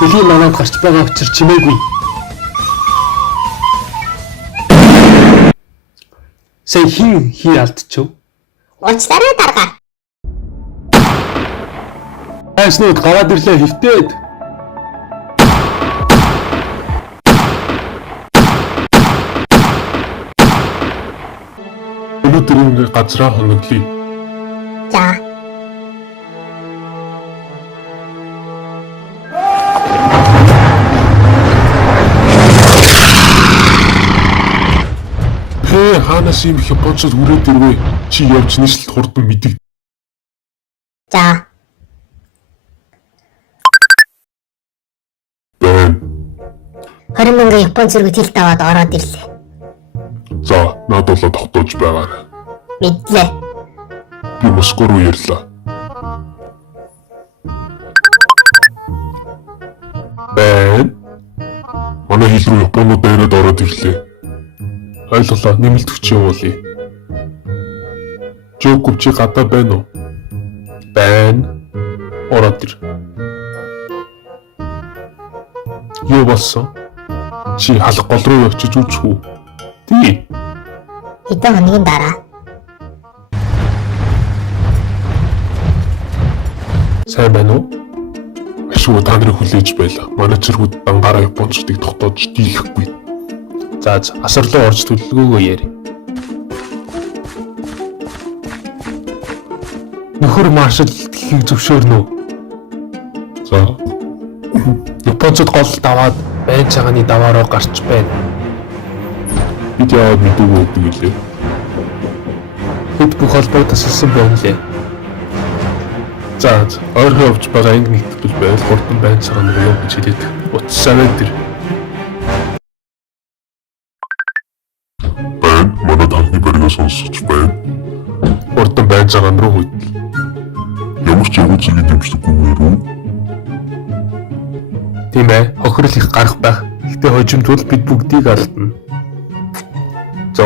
Элийн манад гарч байгаа учир чимээгүй. Сая хин алдчихв. Уучлаарай дарга. Айснууд гараад ирлээ хөвтөөд. Өнөөдөр ингээ газраа хоноглоё. За. Хаанаас юм Японцод хүрээд ирвэ? Чи явж нийслэл хурдан мэдэг. За. Бэн. 20 мянган Япон зэрэг хил даваад ороод ирлээ. За, над болоо тогтоож байгаарай. Мэдлээ. Би Москва руу ирлээ. Бэн. Манай хил рүү Японууд дайраад ороод ирлээ. Ойлголоо, нэмэлт хүч явуулъя. Жоков чи гадаа байна уу? Байна. Ороод ир. Юу болсон? Чи халах гол руу очиж үжих үү? Тий. Хэдэн хоногийн дараа. Сайн байна уу? Ашгүй та нарыг хүлээж байла. Манай цэргүүд дангаараа Японцуудыг тогтоож дийлэхгүй. За, асар руу орж төлөвлөгөөгөө яри. Нөхөр маршал дэлхийг зөвшөөрнө үү? За. Японцод гол даваад байн цагааны даваараа гарч байна. Бид яваад мэдээгүй өгдөг гэлээ. Хэд бүх холбоо тасалсан байна лээ. За, ойрхон явж байгаа анги нэгтгэл байл хурдан байн цагааны руу гэж хэлээд утсаарай тэр. Манай танхны баригаас сонсож байна. Хурдан байн цагаан руу хөдөл. Ямар ч ягуу зэрэг дэмждэггүйгээр үү? Тийм ээ, хохирол их гарах байх. Гэхдээ хожимдвол бид бүгдийг алдна. За.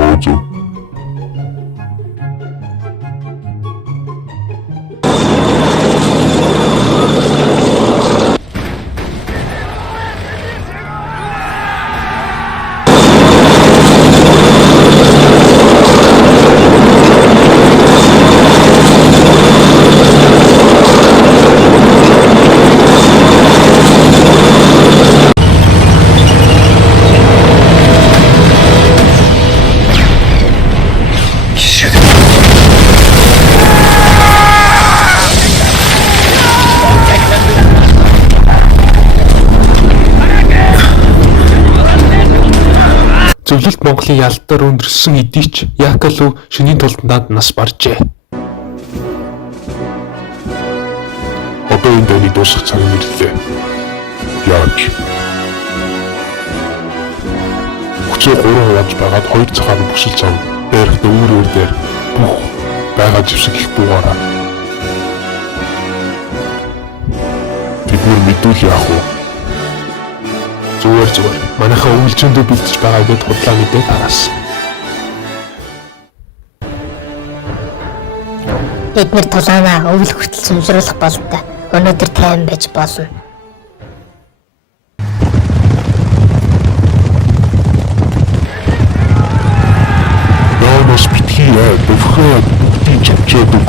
Зөвлөлт Монголын ялдаар өндөрсөн эдийч Яакалу шөнийн тултанд нас баржээ. Одоо энэ дэний дуусах цаг ирлээ. Яаж? Хүчээ 3 хувааж байгаад 2 цагаар бүсэлж ав. Дээрх өөр дээр бүх байгаа живсэг их буугаараа. Тэдний мэдүүл яах вэ? Зүгээр. Манайхаа үйлчэндээ бэлдэж байгаа гэдээ худлаа мэдээ тараас. Эдгээр тулаанаа өвөл хүртэл сүнжруулах болтой. Өнөөдөр тайван байж болно. Яанаас битгий өвхөө бүгдийг чавчаад өг.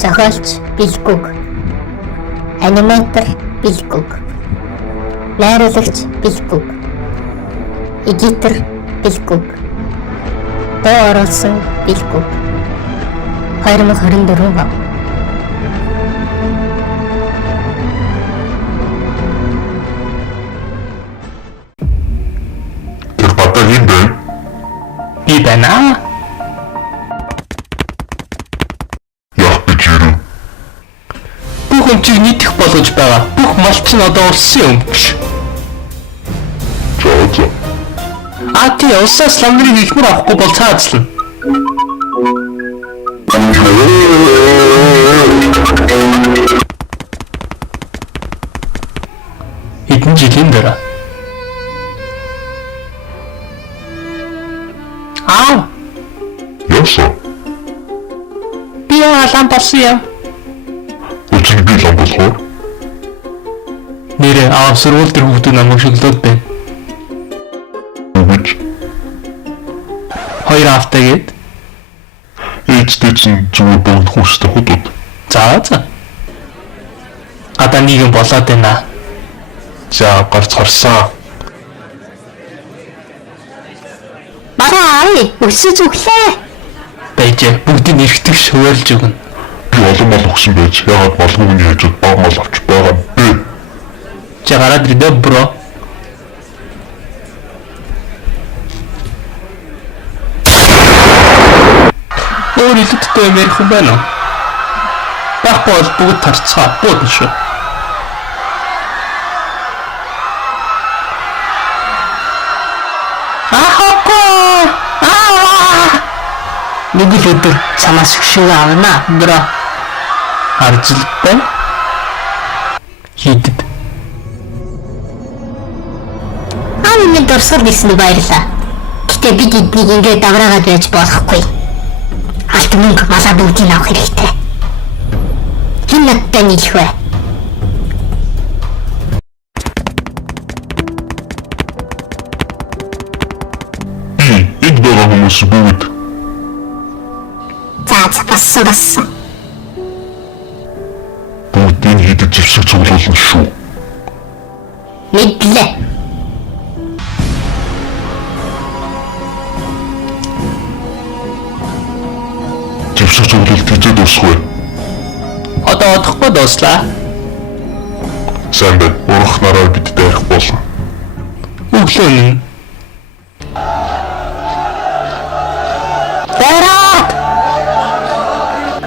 Зохиолч Билгүг. Аниматор Билгүг. Найруулагч бэлггүй. Эдитер бэлггүй. Доо оруулсан бэлггүй. 2024 он. Тэр батар юм бэ? Би байна. Яг гэж ирв. Бүх өмчийг нийтэх болгож байгаа. Бүх малч нь одоо улсын өмч. За. А тий улсаас ламдрыг ихнэр авахгүй бол цаазлана. Хэдэн жилийн дараа. Яасан? Би лам болсон юм. Өчиг би лам болохоор Нэрээ сургууль дээр хүүхдүүд намайг шөглөөд байна. үгүй. 2 автагээд. Эцтэй чинь зүгээр бүгд хүүстэй худууд. За. Гадаа нийгэм болоод байна. За гарч харсан. Бараа өсөж өглөө. Байжээ бүгдийг эргэтгш хуваарлж өгнө. Би олон мал өгсөн байж ягаад малгүйний хажууд баг мал авч байгаа бэ? Чи гараад ирдэ бро. Өөр илүүдтэй юм ярих юм байна уу? Баггүй бол бүгд тарцгаа буудна шүү. Нэг л өдөр чамаас хөшөө авна бро. Харж л байна. Хийдэд. Минь дурсгал билсэн баярлаа. Гэтэ бид эднийг ингээд давраагаад байж болохгүй. Алт мөнгө малаа бүгдийг авах хэрэгтэй. Хэн надтай нийлэх вэ? Энд байгаа хүмүүс бүгд Бассан. бүгдийн хийдэг зэвсэг цуглуулна шүү. Мэдлээ. Зэвсэг цуглуулт хэзээ дуусах вэ? Одоо одохгүй дууслаа. Сайн байна. Урах нараар бид дайрах болно. Өглөө нь. Дайраад!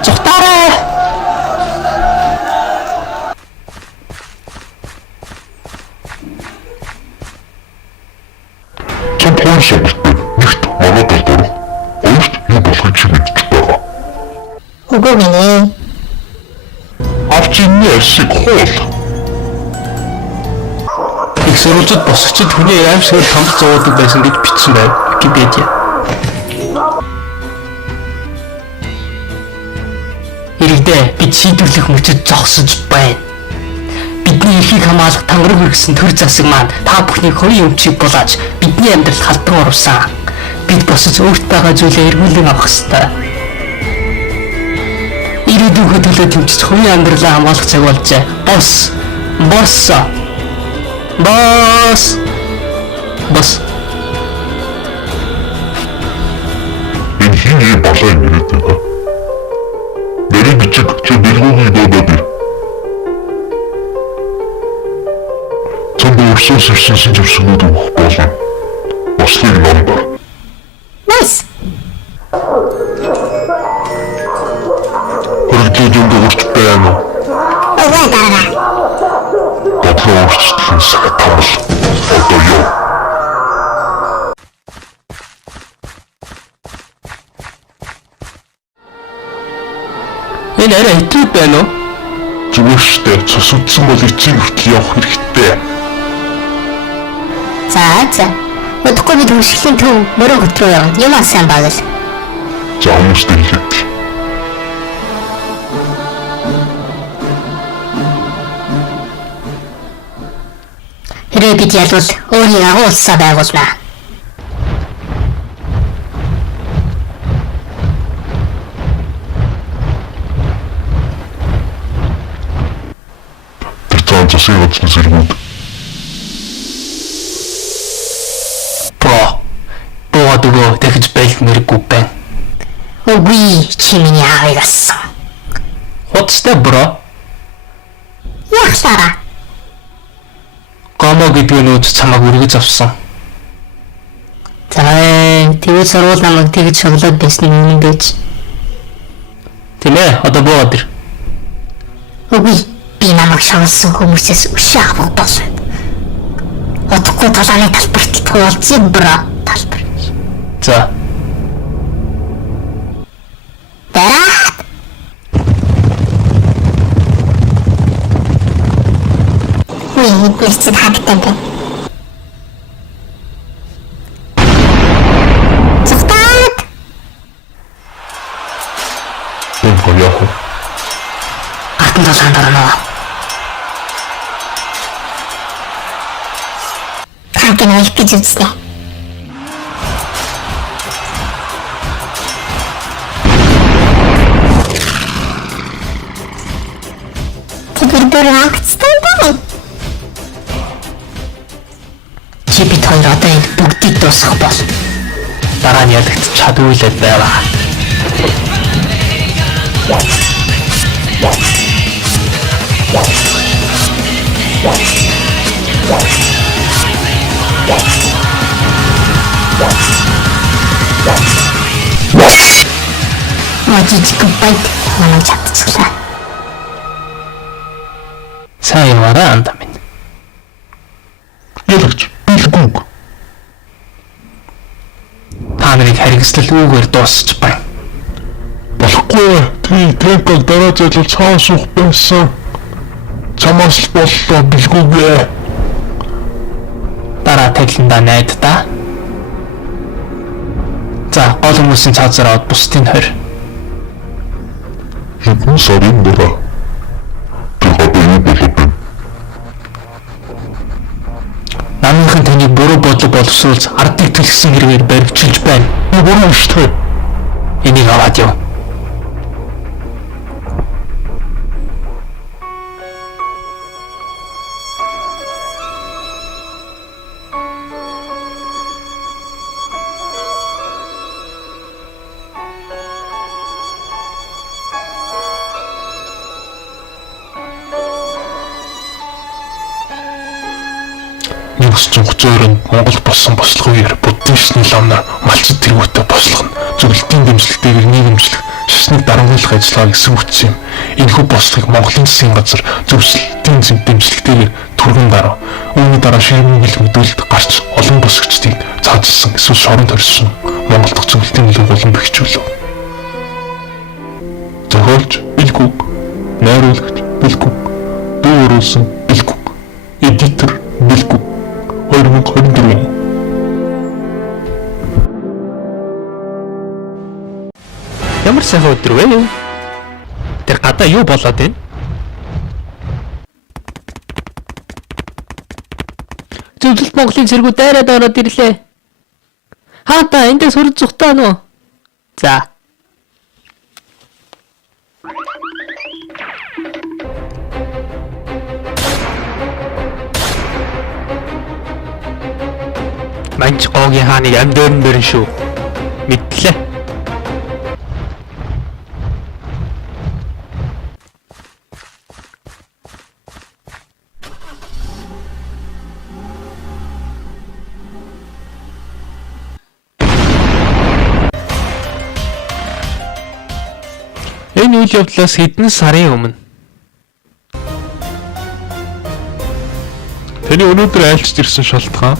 Цухтаарай! Цог хоёр сонголт байна. Нэгт манай талд орох. Хоёрт юу болохыг чи мэдчих байгаа. Үгүй минь. Авчины арсыг хуул. Их сурвалжид босгочид хүний аимшигт томд зовоодог байсан гэж бичсэн байв. Википедиа. Иргэдээ бид шийдвэрлэх мөчөд зогсож байна. Бидний эрхийг хамгаалах тангараг хүргэсэн төр засаг маань та бүхний хувийн өмчийг булааж бидний амьдралд халдвар оруулсан. Бид босож өөрт байгаа зүйлээ эргүүлэн авах ёстой. Ирээдүйн төлөө тэмцэж хувийн амьдралаа хамгаалах цаг болжээ. Босс. Энэ хин ийм балаа юм яриад байгаа. Нэрийг бичиг чи бэлгүүгийн дуудаад ир. Цомбо өрсөөс ирсэн зэвсгүүд өгөх болно. Бослыг номдор. Nice. Хөргөдөд юм дөрч байна уу? Өвөө дараа. Бодлоо өөрчлөлтөн сатамл. Одоо юу? Энэ арай хэтрүү байна уу? Зүгээр штэ цус үтсэн бол эцсийн хүртэл явах хэрэгтэй. За. Өдөхгүй бид хөршлийн төв мөрөн хөт рүү явна. Юм сайн багал. За хүмүүстэй хэлээд. Хэрэг бид ялвал өөрийн агуу улсаа байгуулнаа. Тэр цаан засгийн газрын зэргүүд л мэрэггүй байна. Үгүй чи миний аавыг ассан. Хуцтай бро. Яхлаараа. Гомо гэдэг нь үз чамайг үргэж авсан. За тэгээд сурвал намайг тэгж шоглоод байсны үнэн байж. Тийм ээ, одоо буугаад ир. Үгүй би намайг шоглосон хүмүүсээс өшөө авах болсон. Одохгүй талааны талбарт туулсан бро талбар. За. Бараад. Үгүй гэрчид хаттай байна. Цогтаад. яах вэ? Артын толгойн дөрнөө. Хаагийн их гэж үзлээ. Тэр дөрвөгцтэй байна. Чи бид хоёр одоо энд бүгдийг дуусгах бол Дараа нь ядагт чадварлаад байгаа. Мажик байт манай чадчихлаа. Сайн яваараа анда минь. Ялагч бэлгүүг. Та нарыг харгислал үүгээр дуусч байна. Болохгүй. Темпл дараа зайлуулж цааш суух байсан. Чамаас л боллоо бэлгүүгээ. Дараа тагландаа найдаа. За, гол хүмүүсийн цаазаар аваад бусдын хорь. Хэдэн сарын дараа. Тэр одоо юу болоод байна? Намынхан таны буруу бодлого боловсруулж ардыг төлсөн хэрэгээр баривчилж байна. Буруу шүү дээ. Энийг аваад яв. Зугцоор нь Монгол болсон бослого үеэр буддын шашны ламнаар малчид тэргүүтээ бослого нь зөвлөлтийн дэмжлэгтэйгээр нийгэмчлэх шашныг дарамжуулах ажиллагааг эсвүүцсэн юм. Энэхүү бослогыг Монголын засгийн газар зөвлөлтийн дэмжлэгтэйгээр түргэн дарав. Үүний дараа ширмэн бэлгдүүлэлт гарч олон босгочдыг цаазалсан эсвэл шоронд хорьсон Монгол дахь зөвлөлтийн нөлөөг улам бэхжүүлв. Зохиолч бэлгүүг, найруулагч бэлгүүг, дуу оруулсан бэлгүүг, эдитор бэлгүүг 2024. Ямар сайхан өдөр вэ? Тэр гадаа юу болоод байна? Зөвлөлт Монголын цэргүүд дайраад ороод ирлээ. Хаата эндээс хурд зүхтаа нөө. За. Манч гогийн хааныг амьдэрн дэрэн шүү. Мэдлээ. Энэ үйл явдлаас хэдэн сарын өмнө Таны өнөөдөр айлчж ирсэн шалтгаан?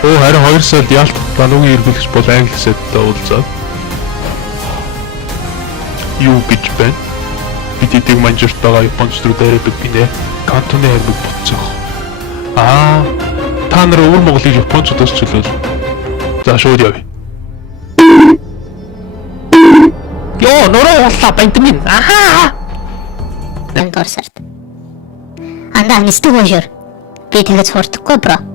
Харин 2 сард ялт дануугийн эргүүлэгч бол англи хэлтэй уулзаад юу гэж байна? Бид эдийг манжирт байгаа японч руу дайраад гинэ. Кантоны аймаг буцах. Та нар өвөр Монголыг японочдоос чөлөөл. За шууд явъя. Йоо, нуруу ууллаа бантмин. Ахаа. Дорсарт. Андаа нистэг уушэр. Би тэгэж хурдахгүй бро.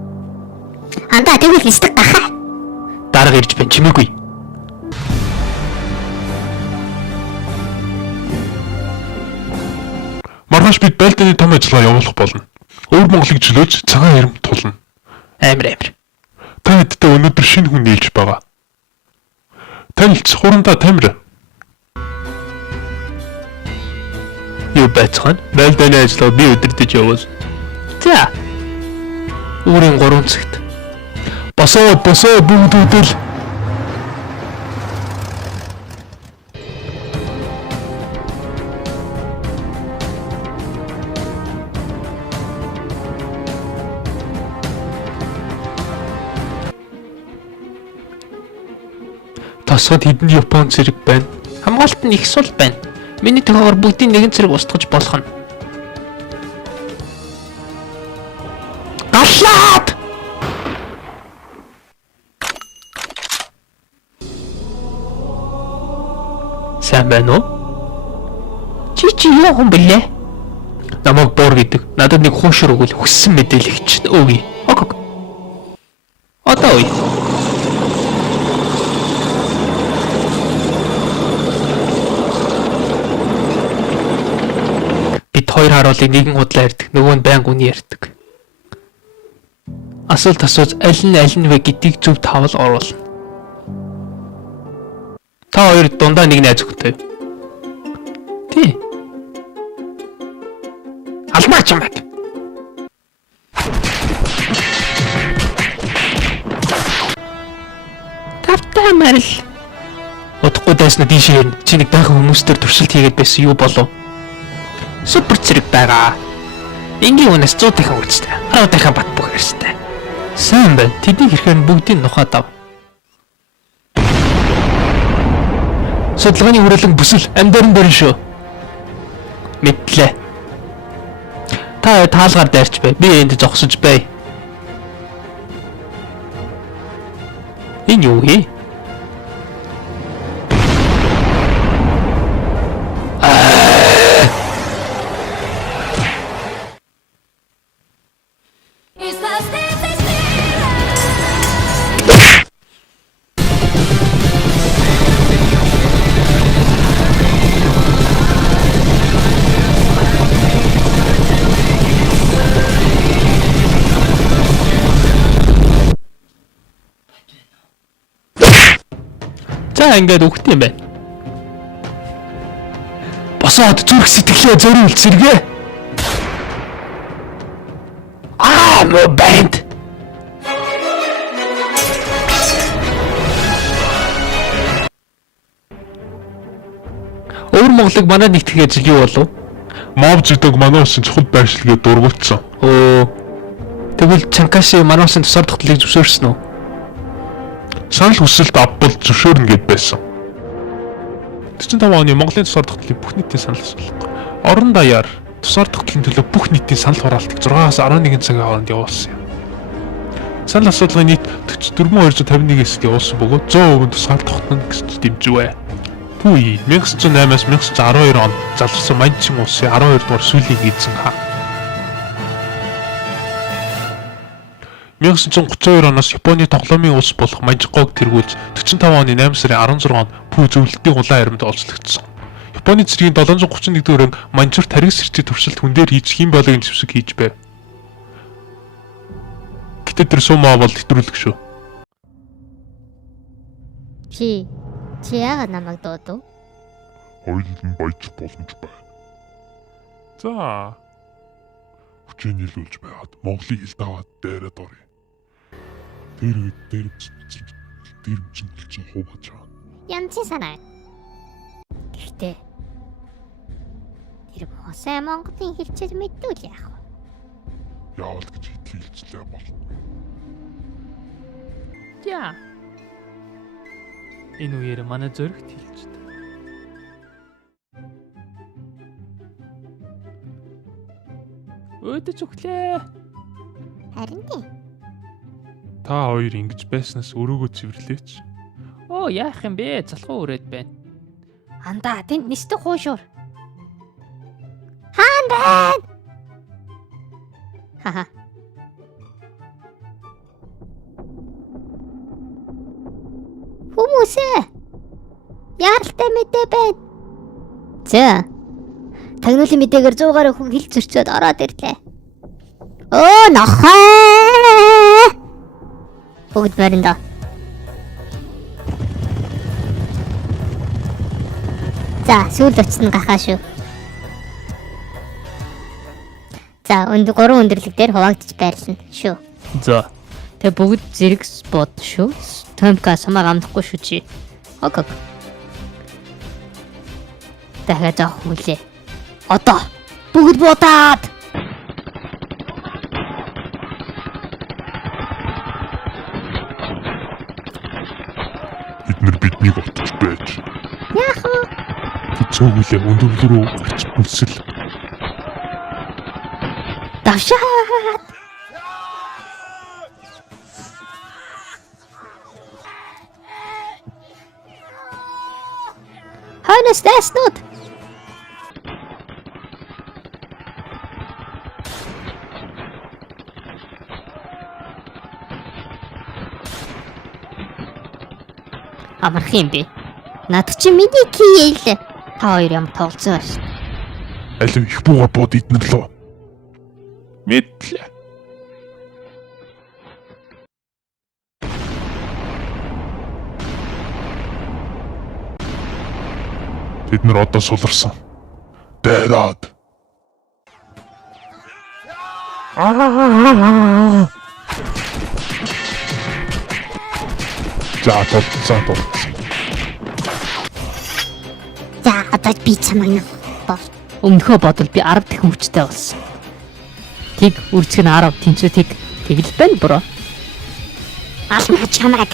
Андаа тэгвэл нистэг гахаа. Дарга ирж байна чимээгүй. Маргааш бид байлдааны том ажиллагаа явуулах болно. Өвөр Монголыг чөлөөж цагаан хэрэмт тулна. Амир. Та хэдтэй өнөөдөр шинэ хүн нийлж байгаа. Танилц хурандаа тамир. Юу байцгаана? Байлдааны ажлаа би өдөртөж явуул. За. Өөрийн 3 цагт. Босоо бүгдүүдэл. Тосгод хэдэн Япон зэрэг байна. Хамгаалалт нь их сул байна. Миний төгөөр бүгдийн нэгэн зэрэг устгаж болох нь. Галлаад! Сайн байна уу? Чи юу хүн бэлээ? Намайг бор гэдэг. Надад нэг хуушир өгвөл хүссэн мэдээлэл чинь өгье. Ок. Одоо үе. Бид хоёр харуулыг нэгэн худлаа ярьдаг, нөгөө нь байнга үний ярьдаг. Асуулт асууж аль нь вэ гэдгийг зөв тавал оруулна. Та хоёр дундаа нэг найз өгтөй. Тий. Алмаач юм байна. Тавтай марил. Удахгүй дайснаа дийшээ ярина. Чи нэг байхын хүмүүстээр туршилт хийгээд байсан юу болов? Супер зэрэг байгаа. Энгийн үнээс 100 дахин үстэй. 10 дахин бат бүх ярьстай. Сайн байна. Тэдний хэрхэн бүгдийг нухаад ав. Судалгааны хүрээлэн бүсэл амьдаран барин шүү. Мэдлээ. Та таалгаар дайрч бай. Би энд зогсож бай. Энэ юу вэ? За ингээд өгт юм байна. Босоод зүрх сэтгэлээ зориулж сэргээ. Мө банд. Өвөр Монголыг манай нэгтгэх ажил юу болов? Мав зүйдэг манай улсын чухал байршилгээ дургуутсан. Тэгвэл Чанкаши манай улсын тусаар тогтлыг зөвшөөрсөн үү? Санал хүсэлт авбал зөвшөөрнө гэд байсан. 45 оны Монголын тусаар тогтлын бүх нийтийн санал асуулга. Орон даяар тусаар тогтлын төлөө бүх нийтийн санал хураалтыг 6-аас 11 цагийн хооронд явуулсан юм. Санал асуулгын нийт 44251-ээс явуулсан бөгөөд 100% тусаар тогтно гэж дэмжвэ. Пүй 1908-аас 1912 онд заларсан Манчин улсын 12 дугаар сүүлийн эзэн хаа. 1932 оноос Японы тоглоомын улс болох Манчжоуг тэргүүлж 45 оны 8 сарын 16-нд Пүй зөвлөлтийн улаан аримд олзлогдсон. Японы цэргийн 731 дэх өрөөнд Манчжуурт тархи сэрчийн туршилт хүн дээр хийж хийн болгын зэвсэг хийж байв. Гэтэ тэр сумаа бол хэтрүүлэг шүү. Чи яагаад намайг дуудав? Хоёул нь баяж боломж байна. За. Хүчээ нийлүүлж байгаад Монголыг хил даваад дээрээ дорё. Тэр чинь хувааж байгаа. Янцын санаа. Гэхдээ тэр босоо Монголын хэлчээр мэдвэл яах вэ? Яавал гэж хэлцлээ болно. За. Энэ үеэр манай зөрөгт хэлжтэй. Өөдөж өглөө. Харин тийм. Та хоёр ингэж байснаас өрөөгөө цэвэрлээч. Яах юм бэ? Залхуу өрөөд байна. Андаа тэнд нисдэг хуушуур. Хаан байна. Хаха. Хүмүүсээ. Яаралтай мэдээ байна. За. Тагнуулын мэдээгээр 100 гаруй хүн хил зөрчөөд ороод ирлээ. Нохоо. Бүгд баринда. За, сүүл очсон гахаа шүү. За, 3 өндөрлөг дээр хуваагдчих байрлана шүү. За. Тэг бүгд зэрэг бод шүү. Томка самаар амдахгүй шүү чи. Окей. Дахиад авах үлээ. Одоо бүгд бодаад. Эднэр биднийг утгаж байж. Яхаа. Цөөгөлөө өндөрлөл рүү гарч бүлсэл. Давшаад. Ханас дэснут. Амарх юм бэ? Над чи миний кийл. Та хоёр ямар тоглоцоо шүү. Алив их буугаар бод эднэр лөө. Мэдлээ. Бид нар одоо суларсан. Дайраад. За. За, одоо би чамайг бол. Өмнөхөө бодвол би 10 дахин хүчтэй болсон. Тэг үржих нь 10 тэнцүү тэгэл байна бро. Алмаа чамайг.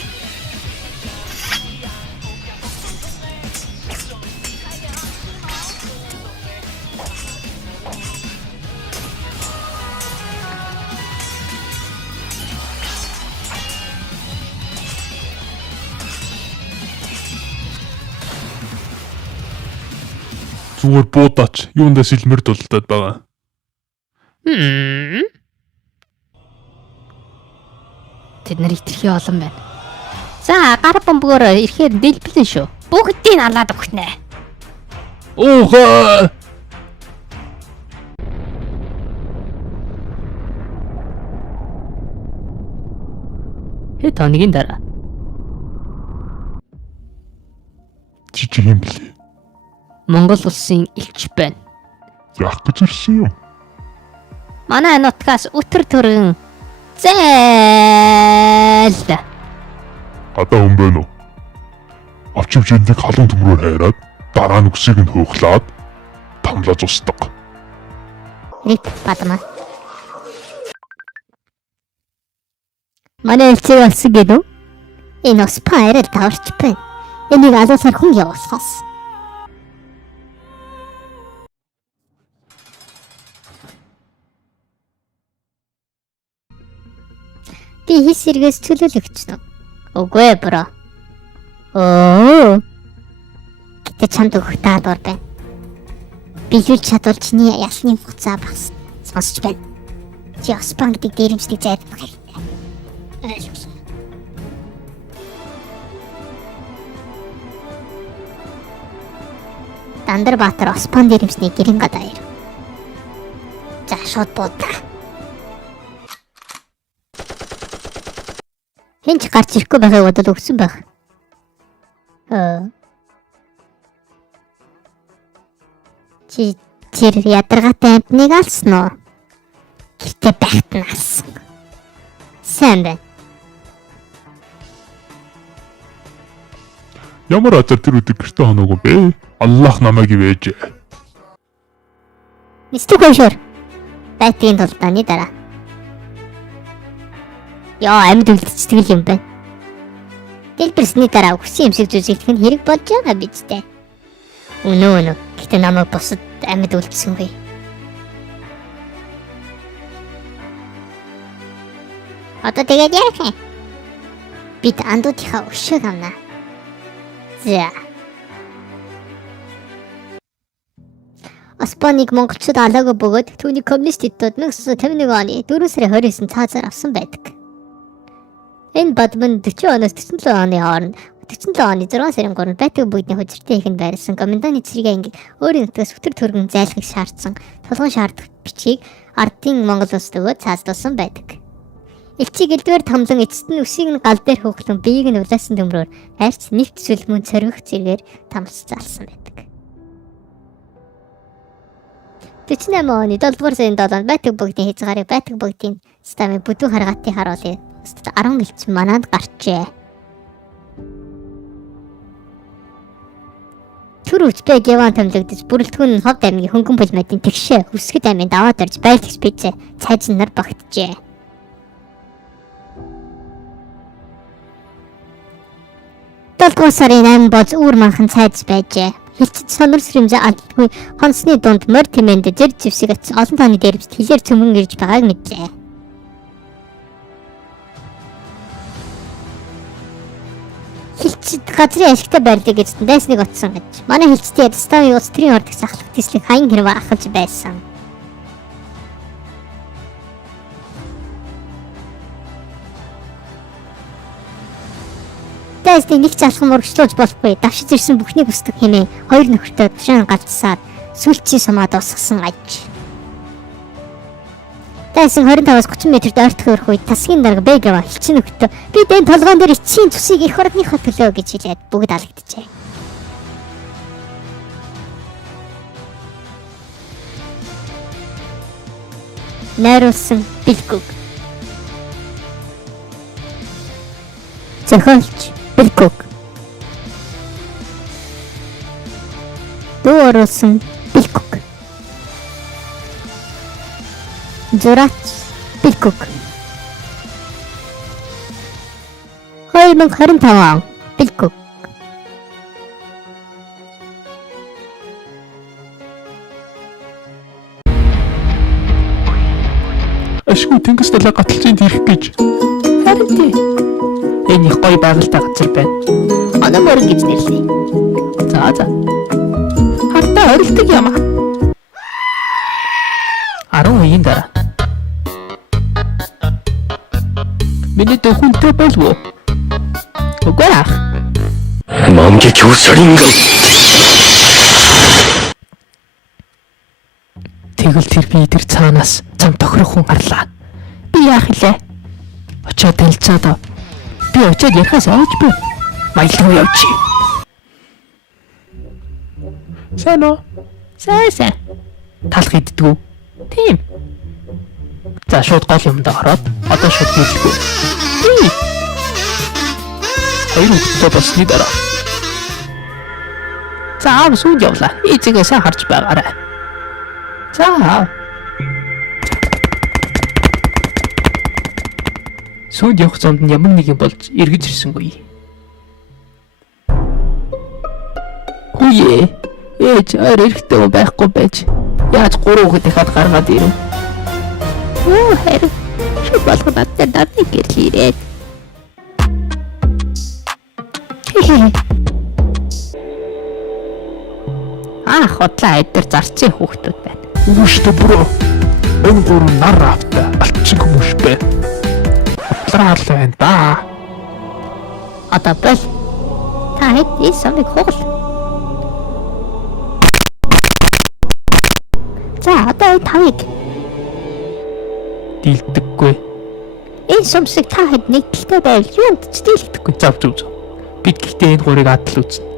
Зүгээр буудаач. Юундаа сэлмэр дулдаад байгаа. Тэд нар итгэхий олон байна. За, гар бомбогоор ирэхээр дэлбэлэн шүү. Бүгдийг алаад өгнэ. Ууха! Хэд хоногийн дараа. Чи юм блэ? Монгол улсын элч байна. Яах гэж ирсэн юм? Манай нутгаас өтөр төрөн зээл. Гадаа хүн байна уу? Авчивч эндийг халуун төмрөөр хайраад дараа нь өксийг нь хөөхлаад тамлаж устдаг. Рик бадма. Манай элчийг олсон гэдэг үү? Энэ спайрал таварч байна. Энийг алуусаар хүн явуулахаас. Би хис сэргээс чөлөөлөгч нь. Үгүй бро. Гэтэ чамд өгөх даадвар байна. Би юу ч чадвал чиний ялсны хугацаа багс. Сонсч байна. Чи Оспан гэдэг дээрэмчнийг зайлуулах хэрэгтэй. Ойлголоо. Дандар Баатар Оспан дээрэмчний гэрэн гадаа ир. За шууд буудлаа. Хинч гарч ирэхгүй байгааг бодол өгсөн байх. Чи тэр ядаргаатай амтныг алсан уу? Гэтэ байхт нь алсан. Сайн байна. Ямар азар тэр өдөр гэртээ хоноогүй бэ? Аллах намайг ивэж. Мистер Гошор. Байтгийн тулдааны дараа. Яа, амьд үлдчихдэг юм байна. Дэлбэрсний дараа хүссэн юмшиг зүзэгдэх нь хэрэг болж байгаа биз дээ. Үнэн. Гэтэ намайг бусад амьд үлдсэнгүй. Одоо тэгээд яах вэ? Бид андуудынхаа өшөөг авнаа. За. Оспаныг монголчууд алаагүй бөгөөд түүний коммунист эдүүд 1951 оны 4 сарын 29-нд цаазаар авсан байдаг. Энэ бадмын 40 оноос 47 оны хооронд 47 оны 6 сарын 3-нд байтаг бүгдний хужиртай ихэнд байрласан комендантны цэргийн анги өөрийн нутгаас өтөр төргөн зайлахыг шаардсан тулгын шаардах бичгийг ардын Монгол улсад өгөөд цааздуулсан байдаг. Элчийг элдвэр томлон эцэст нь үсийг нь гал дээр хөөхлөн биеийг нь улаасан төмрөөр хайрч нэвт сүлмөн цоргих зэргээр тамс залсан байдаг. 48 оны 7 дугаар сарын 7-нд Байтаг бүгдийн хязгаарыг Байтаг бүгдийн стамын бүдүүн харгаатын харуулъя. 10 гэлцэн манад гарчээ. Тэр үчбэ геван томлогдож бүрэлдэхүүн нь Ховд аймгийн хөнгөн булмадын тэгшээ Хүсгэд аймгийн даваад орж байлгч бийцээ цайзан нар багтжээ. Долдугаар сарын 8 боз үүр манхан цайз байжээ. Хилчид сонор сэрэмжээ алдгүй хонсны дунд морь тэмээнд зэр зэвсэг атсан олон тооны дээрвч хилээр цөмөн ирж байгааг мэдлээ. Хилчид газрын ашигтай байрлал гэж дайсныг отсон гэж. Манай хилчдийн ядстааны улс төрийн ордог сахлах төслийг хаян хэрвээ ахалж байсан. Дайсны нэг ч алхам урагшлуулж болохгүй. Давшиж ирсэн бүхнийг устгах хэмээн хоёр нөхөртөө тушаан галзсаар сүлчийн сумаад усгсан аж. Дайсан 25-аас 30 метрт ойртох өрх үед тасгийн дарга Бэгава хилчин нөхөртөө би дэн толгоон дээр эцсийн цусыг эх орныхоо төлөө гэж хэлээд бүгд алгадчихэ. Найруулсан Бэлгүг. Зохиолч Бэлгүг. Дуу оруулсан Бэлгүг. Зураач Бэлгүг. 2025 он Бэлгүг. Ашгүй тэнгис талаа гаталцын ирэх гэж. Харин тий. Энэ их гоё байгальтай газар байна. Оноо морин гэж нэрлэе. За. Хартаа орилдог юм аа. 10 үеийн дараа. Миний дөхөнтэй болов уу? Үгүй ах. 만개교 살인가. Тэгвэл тэр би тэр цаанаас зам тохирох хүн гарлаа. Би яах илээ? Очоод танилцаад. Би очоод ярихаас ойж би. Маялгүй явчих. Сайн уу? Сайн. Талах иддгүү. Тийм. За шууд гол юмд ороод одоо шууд хэлэхгүй. Хоёр хүүхдтэй болсны дараа. За сүүнд явлаа. Эцэгээ сайн харж байгаарай. За. Сүүнд явах зонд нь ямар нэгэн болж эргэж ирсэнгүй. Хүүе. Ээж эрэхтэй байхгүй байж. Яаж 3 хүүхэд дахиад гаргаад ирэв? Оо хэрэг. Шууд болгоод надад гэрэл ирээд. Хотлаа эдгээр зарцын хүүхдүүд байна. Үгүйштэй бүрөө. Энэ гурав нар автаа алчиг хүмүүс байна. Хотлоо байна да. Одоо бол та хэд ийм самыг хугал. За одоо тавыг Дийлдэггүй. энэ сумсыг та хэд нэгдэлтэй байвал юунд ч дийлдэхгүй. Зав. Бид гэхдээ энэ гурыг адал үзнэ.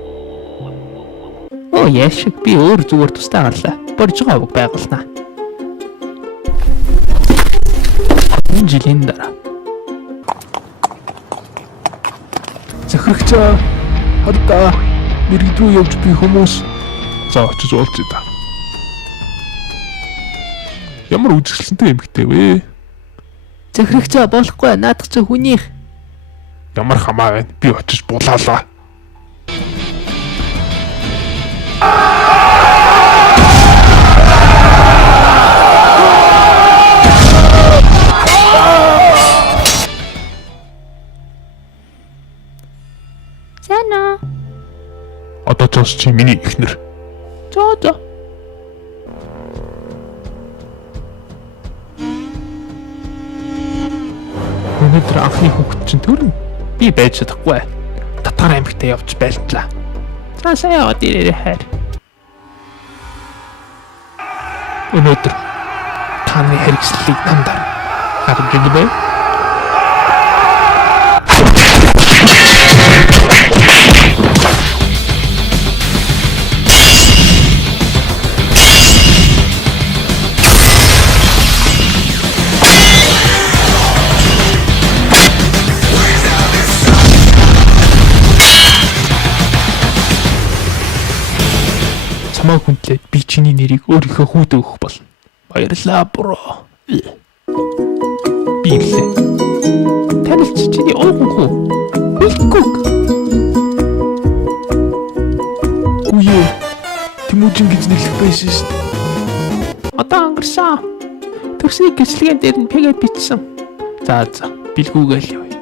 Оо яшиг би өөр зүгээр тустай гарлаа. Борж байгаа үг байгуулнаа. Энэ жилийн дараа. Захирагчаа хардаа мэрэгд рүү явж би хүмүүс за очиж уулзъя да. Ямар үзэсгэлэнтэй эмэгтэй вэ? Захирагчаа болохгүй наадах чи хүнийх. Ямар хамаа байна? Би очиж булаалаа. Зана. Одоо ч чи миний эхнэр. За. Өнөөдөр анхны хүүхэд чинь төрнө. Би байж чадахгүй. Татар аймагтаа явж байлтлаа. За сайн яваад ирээрэй хайр. Өнөөдөр таны хэрэгслийг тандаа. Харин гэнэ. хэлээд би чиний нэрийг өөрийнхөө хүүдээ өгөх болно. Баярлалаа бро. Бирлээ. Танил чиний ууган хүү. Билгүг. Үе. Тэмүүжин гэж нэрлэх байсан шүү дээ. Одоо өнгөрсөн. Төрсний гэрчлэгэн дээр нь пэгэд бичсэн. За билгүүгээл явъя.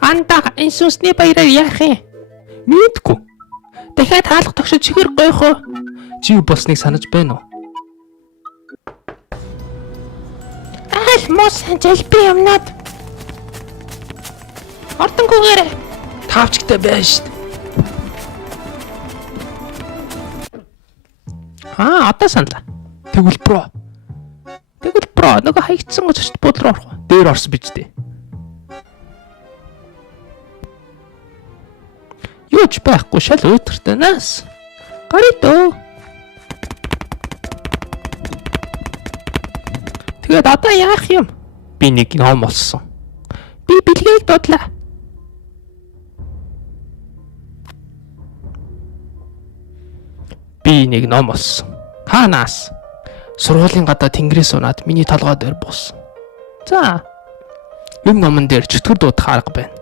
Анда энэ сүнсний баяраар яах юм? Мэдгүй. Дахиад хаалга тогшиж чихэр гойх уу? Чи юу болсныг санаж байна уу? Айл мос жалби юмнаад. Ордонгүйгээр тавчгтай байна шүү дээ. Одоо санала. Тэгвэл бро. Нөгөө хаягдсан гоцорт буудлын руу орох. Дээр орсон биз дээ. Юуч байхгүй шал өдөртэй нас. Гаридо. Тэгээд одоо яах юм? Би нэг ном олсон. Би бэлгийг дудлаа. Би нэг ном олсон. Хаанаас? Сургуулийн гадаа тэнгэрээс унаад миний толгой дээр буусан. За. Энэ номон дээр чөтгөр дуудах арга байна.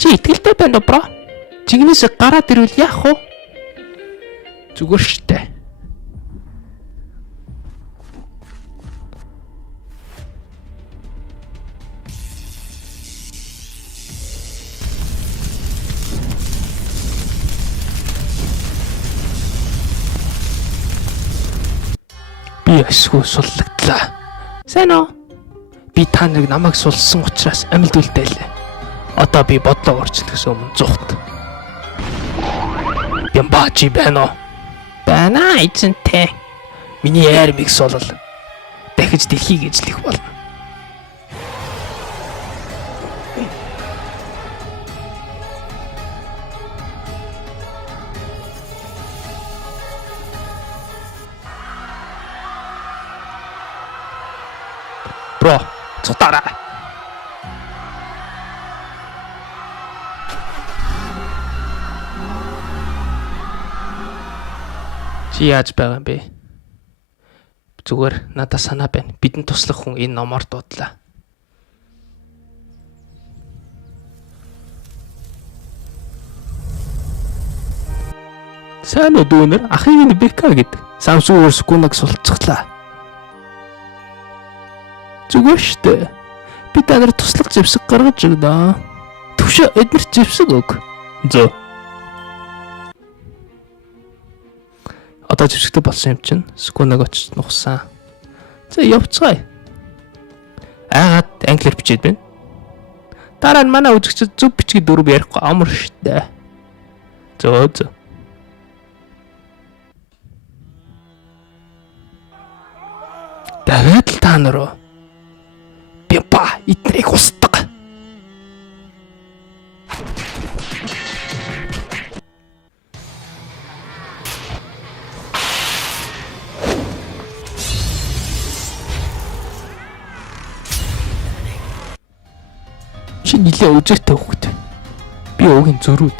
Чи итгэлтэй байна уу, бро? Чигнээс гараад ирвэл яах вэ? Зүгээр штэ. Би ашгүй суллагдлаа. Сайн уу? Би та нарыг намайг сулсан учраас амьд үлдэйлээ. Одоо би бодлоо өөрчлөхөөс өмнө зүхт. Ямбачи байна уу? Байна эзэнтэй. Миний ярмиг сулал. Дахиж дэлхийг эзлэх болно. Бро, цутаарай. Чи яаж байгаа юм бэ? Зүгээр надад санаа байна. Бидэнд туслах хүн энэ номоор дуудлаа. Сайн уу дүүнер? Ахыг нь Бека гэдэг. Самсуур Скунаг сулцглаа. Зүгээр штэ. Би та нарт туслах зэвсэг гаргаж өгнө. Төвшөө эднэрт зэвсэг өг. Зөө. Одоо зэвсэгтэй болсон юм чинь Скунаг очиж нухсан. За явцгаая. Аагаад англиар бичээд байна. Дараа нь манай үзэгчд зөв бичгийг дөрөв ярихгүй амар штэ. Зөө. Дахиад л та нараа Бимба эднийг устдаг. Чи нилээ үзэгтэй хүүхэд. Би уугийн зөрүүд.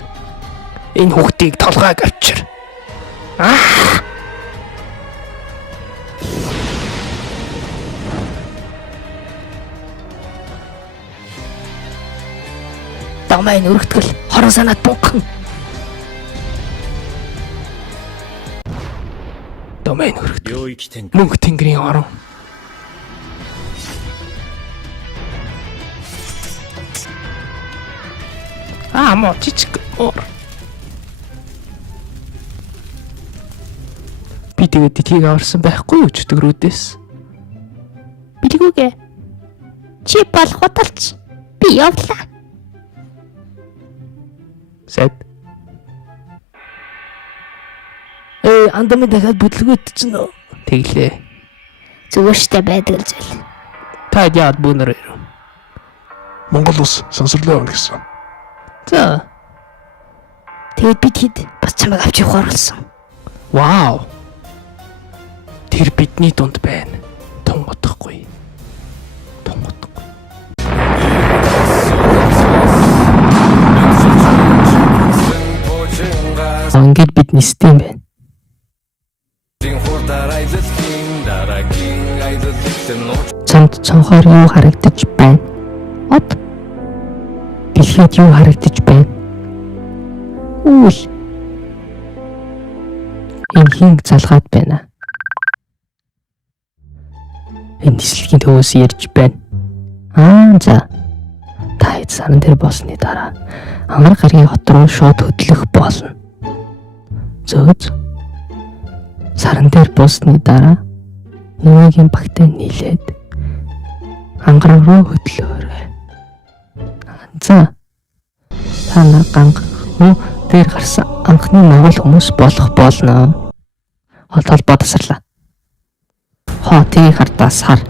Энэ хүүхдийг толгойг авчир. Домайн өргөтгөл хорон санаад бунхан. Домайн өргөтгөл. Мөнх тэнгэрийн орон. Мо чичг ор. Би тэгээд дитгийг аварсан байхгүй юу чөтгөрүүдээс? Билгүүгээ. Чи болох бодолч. Би явлаа. Сэд. Андам дахиад бүтлгүүд чинь тэглээ. Зүгээр штэ байдаг л зүйл. Та яад бүүнэр. Монгол ус сансарлаа өгнө гэсэн. За. Тэгээд бид хэд бас чамайг авч явах оруулсан. Вау. Тэр бидний дунд байна. Тун утахгүй. ингээд бид нисдэм байна. Чамд цонхоор юу харагдаж байна? Од. Бэлгээд юу харагдаж байна? Үл. Энэ хинг залгаад байна. Энэ нислэгийн төвөөс ярьж байна. За. Та саран дээр болсны дараа амар гаргийн хот руу шууд хөдлөх болно. Зөөж. Саран дээр болсны дараа нүгийн багтаа нийлээд ангараг руу хөдлөөрэй. За. Та ганг руу дээр гарсан анхны монгол хүмүүс болох болно. Холбоо тасарлаа. Хотыг хардаас хар.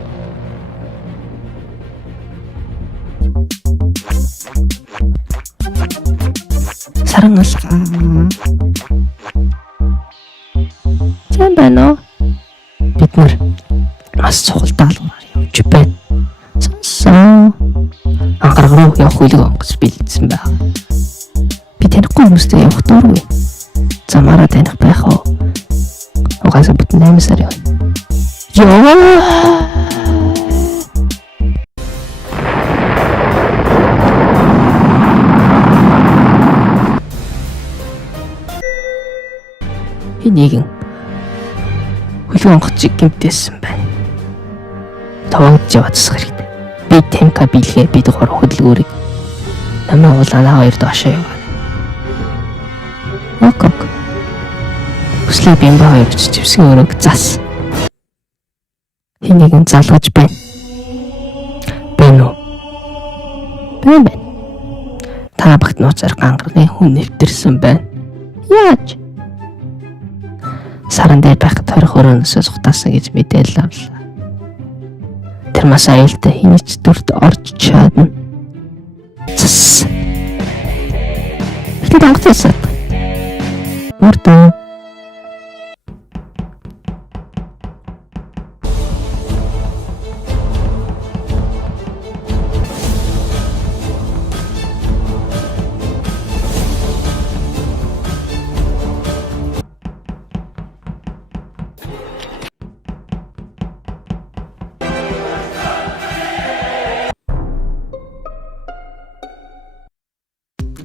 Саран алгаа. Зэн байна уу? Бид нар бас цогт даалгавар явж байна. Сонсон. Ангараг руу явах хөлөг онгоц бэлдсэн байна. Би танихгүй хүмүүстэй явах дургүй. Замаараа таних байх уу? Угаасаа бид 8 сар явна. Нэгэн хөлөг онгоцыг гэмтээсэн байна. Тавагж яваадсах хэрэгтэй. Би темка билгээ бид гур хөдөлгөөрийг намаа улаанаа хоёр доошоо яваа. Ок. Хүслээ бимба хоёр чивсэн өрөөг зас. Нэгэн залгаж байна. Бэнүү. Бэн. Та багт нууцаар гангарны хүн нэвтэрсэн байна. Яаж? Саран дээр байх тойрох өрөөнөөсөө зугатаасан гэж мэдээлэл авлаа. Тэр мас аюултай хинч дүрт орж чадна. Цэс. Ихтэй онгоцоосоо. Мөрдөө.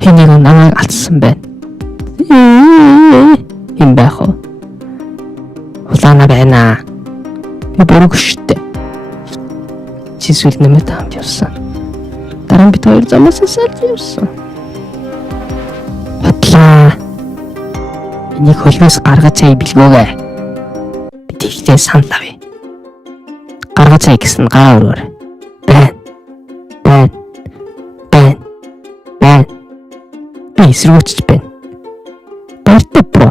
Хэнийг намайг алдсан байна. Хин байх уу? Улаана байна. Би бүрэг шттэ. Чисүүл нэмэт хамт явсан. Дараа бид хоёр замаас салж явсан. Батлаа. Энийг хөлнөөс гаргаж чай билгөөгээ. Би тэгтээ санал авъя. Гаргаж чай гэсэн гаа өрөөр. Байн. Би эсрүүчж байна. Бартай бро.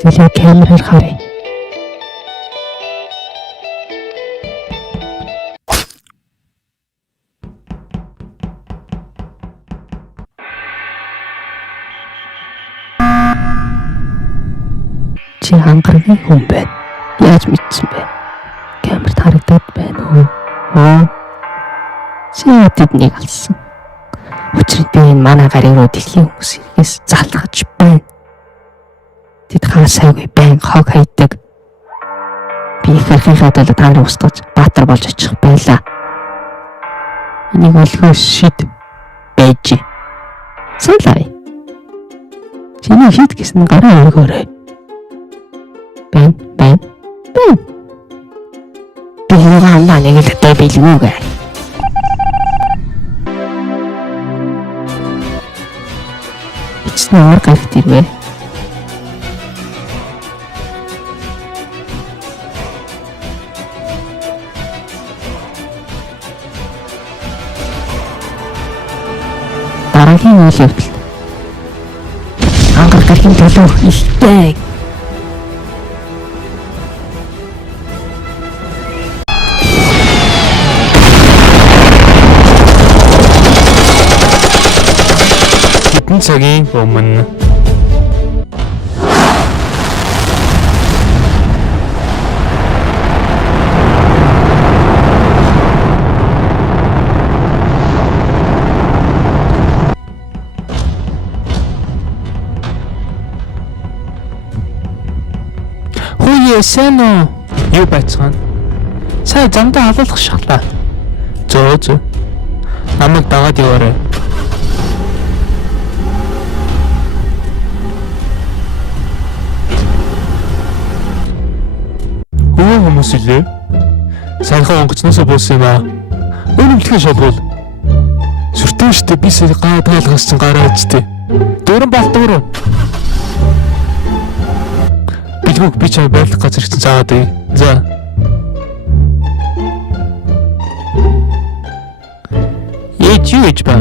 Тэгэлээ камераар харъя. Чи ангаргийн хүн байна. Яаж мэдсэн бэ? Камерт харагдаад байна уу? Чи тэднийг алсан. Учир нь би энэ манай гарын руу дэлхийн хүмүүсээс залгаж байна. Тэд хаасайгүй байн хог хайдаг. Би их хэрхийнхаа төлөө та нарыг устгаж баатар болж очих байлаа. Энийг олгоос шид байж. Салай. Чиний шид гэсэн гараа өгөөрэй. Байн. Би яагаад нэг л тэ билгүүгээ. Ичнээр гарт ирвэ. Дараагийн үйл явдал. Ангар гаргийн төлөв ихтэй. Цагийн өмнө сайн уу? Юу байцгаана? Сая замдаа халуулах шатлаа. Зөө. Намайг дагаад яваарай. Өө хүмүүс илээ. Сайхан онгоцноосоо буусан юм аа. Өнөмтлэн шалгуул. Сүртэй штэ би сая гаадгаалгаас чинь гараа ичтэй. Дөрөн балтуур. Билгүүг би чам байлах газар чинь заагаад бай. За. Юу ээж ба?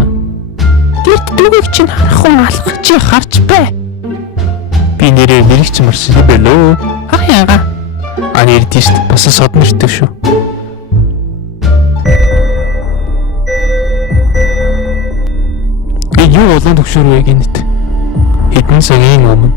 Тэрд дүүгийг чинь харахгүй алах чи харч бай. Би нэрээ нэрийг чинь марсан бэлөө. Яага. Нэр тийш бас содон ирдэг шүү. Би юу болон төгшөр вэ гинэт. Хэдэн цагийн өмнө.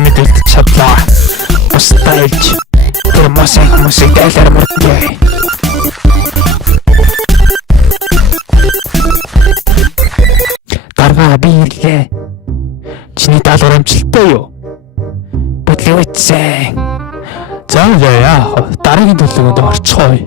Амьд чадлаа. Бустайлж тэр хүмүүсийг дайлаар мөрдөө. Даргаа би ирлээ. Чиний даалгавар амжилттай юу? Бодлооцээ. За яа, дараагийн төлөвөнд орцгоё.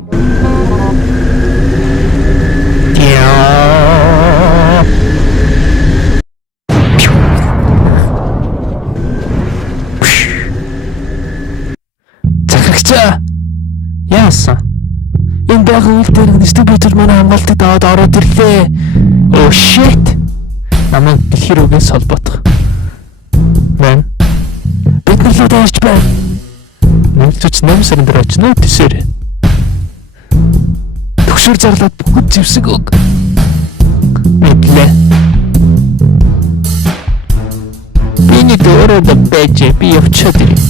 Яасан? Энэ баг үйлдэл дистрибьютор манай хамгаалтад аваад ороод ирлээ. Oh shit. Намайг дэлхий рүүгээс холбоотох. Мэн. Бид нар л дээрч байна. Нэгдэж 8 сарын дээр очно тэсэр. Төгшөр зарлаад бүгд зевсэг өг. Мэдлээ. Биний дөрөв бэж би явчихад ирээ.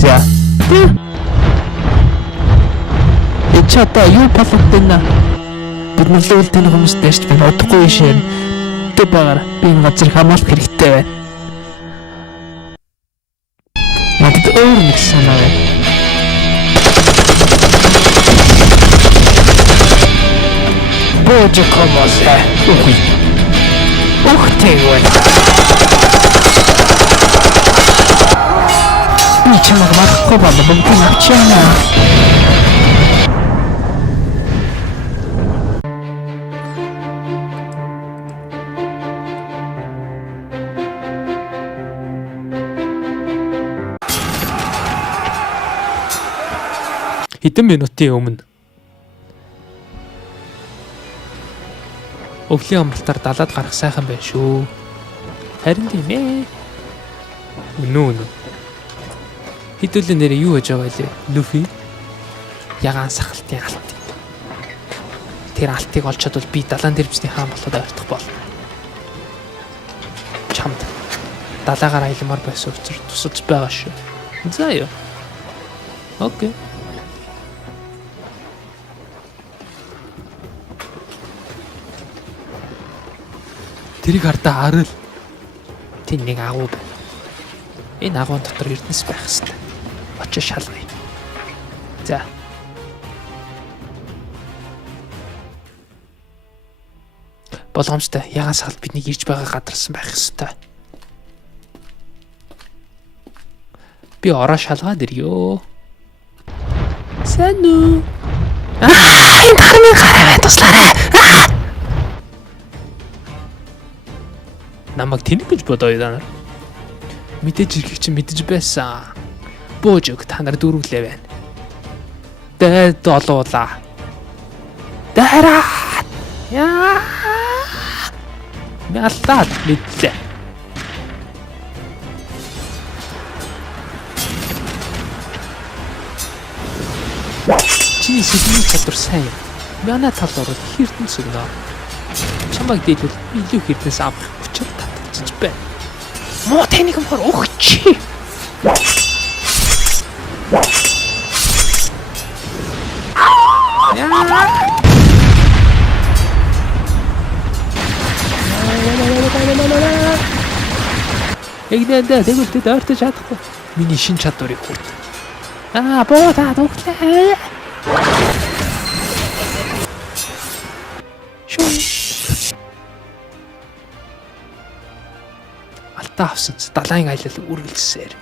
За. Чата юу палаттана. Бид нар л тань хүмүүс дэшт байна. Удахгүй шин. Тэ багаар би энэ газар хамгаалах хэрэгтэй байна. Надад өөр нэг санаа байна. Боже комоса. Үгүй. Ухтэйгэн. Би чамайг марахгүй байна. Бүгд авчаана. Хэдэн минутын өмнө өвлийн амралтаар далаад гарах сайхан байна шүү. Харин тийм ээ. Үнэн. Хэдүүлэн нэрээ юу гэж байгаа лээ? Люфи. Ягаан сахалтын алт. Тэр алтыг олж чадвал би далаан дэрвчний хаан болоод ойртох болно. Чамд далаагаар аялмаар байсан учраас тусалж байгаа шүү. За ёо. Окей. Тэрийг хардаа харал. Тэн нэг агуу байна. Энэ агуун дотор эрдэнэс байх хэвээр. Очиж шалгая. За. Боломжтой. Ягаан сахал биднийг ирж байгаа гадарсан байх хэвээр. Би ороо шалгаад ирё. Сайн уу? Энэ тарны гараа туслаарай. Намайг тэнэг гэж бодоё даа. Мэдээж ирэхийг чинь мэдэж байсан. Боожог та нар дөрвөлээ байна. Дээд олуула. Дараа. Яа. Мэлтад мэдлээ. Чиний сэтгэлийн чадвар сайн. Манай тал орол хэрдэн сүгнэ. Чамайг дээдвэл илүү хэрдэнээс авах хүчээр татчихж байна. Муу тэнийг мөр өгчи. Эгнэдэ тэгвэл ойртож чадахгүй. Миний шин чадварыг хүрд. Боо та дуглаа. Алтаа авсан далайн аялал үргэлжсээр